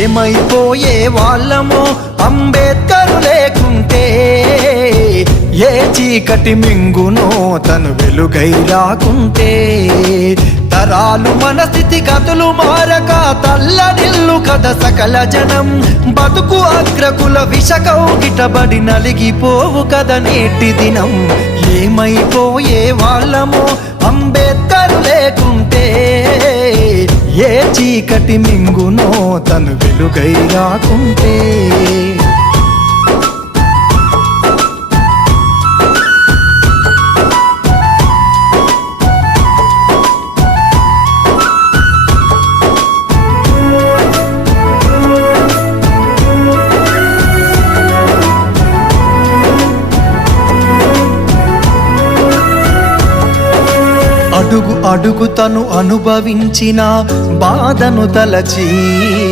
ఏమైపోయే వాళ్ళమో అంబేద్కరు లేకుంటే, ఏ చీకటి మింగునో తను వెలుగై రాకుంటే, తరాలు మన స్థితి గతులు మారక తల్లడిల్లు కథ సకల జనం, బతుకు అగ్రకుల విషకౌగిటబడి నలిగిపోవు కథ నేటి దినం. ఏమైపోయే వాళ్ళమో అంబేద్కరు లేకుంటే, ఏ చీకటి మింగునో తను వెలుగై రాకుంటే. అడుగు అడుగు తను అనుభవించిన బాధను తలచి,